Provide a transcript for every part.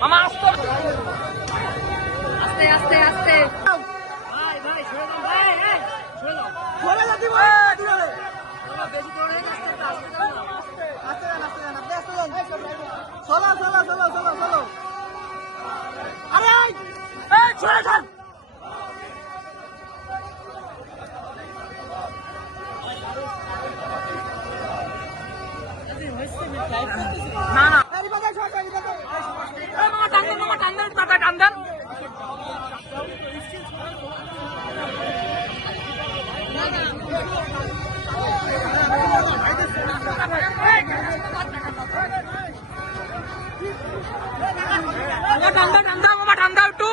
মামা আসতো আস্তে আস্তে আস্তে। ভাই আস্তে আস্তে। আস্তে আস্তে আপনি আস্তে চলো চলো চলো চলো চলো। আরে আয়। এই চলে যান একটু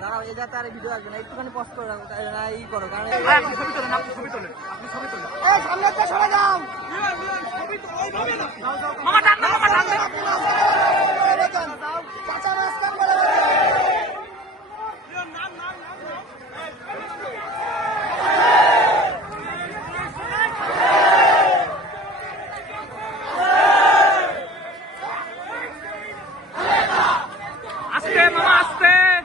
দাঁড়াও আর ভিডিও আসবে না একটুখানি পজ করে রাখো তাই না ই করো কারণ আপনি ছবি তোলেন আপনি ছবি তোলেন আপনি ছবি তোলেন। এই সামনে সরে যাও। মামা Namaste, namaste.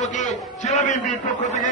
সভাপতি জেলা বিএনপির পক্ষ থেকে